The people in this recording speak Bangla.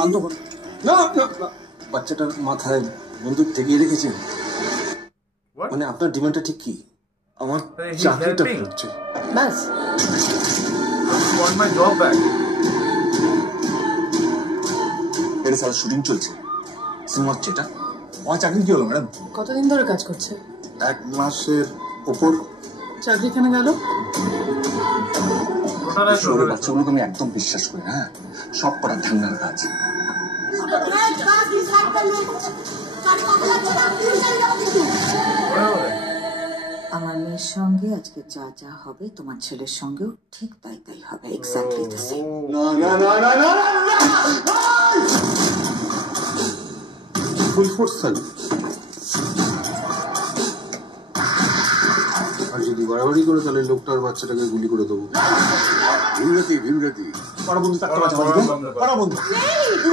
শান্ত কর। না না না, বাচ্চাটার মাথায় বন্দুক ঠেকিয়ে রেখেছেন। মানে আপনার ডিমান্ডটা ঠিক কি? আমার চাকরিটা ফেরত চাই। ব্যাস। want my job back. এটা সারা শুটিং চলছে, সিনেমা হচ্ছে এটা। আমার চাকরি কি হলো ম্যাডাম? কতদিন ধরে কাজ করছে? 1 মাসের ওপর। চাকরি কেন গেল? শহরের বাচ্চাগুলোকে আমি একদম বিশ্বাস করি না, হ্যাঁ, সব করা ঠান্ডার কাজ। আমার মেয়ের সঙ্গে আজকে যা যা হবে তোমার ছেলের সঙ্গেও ঠিক তাই তাই হবে, এক্স্যাক্টলি দ্য সেম। না না না না না না, ফুল ফোর্স থাকবে। আর যদি বাড়াবাড়ি করে তাহলে লোকটার বাচ্চাটাকে গুলি করে দেবো। ভিমরাতি পাড়া বন্ধু থাকতে পারছে, পাড়া বন্ধু।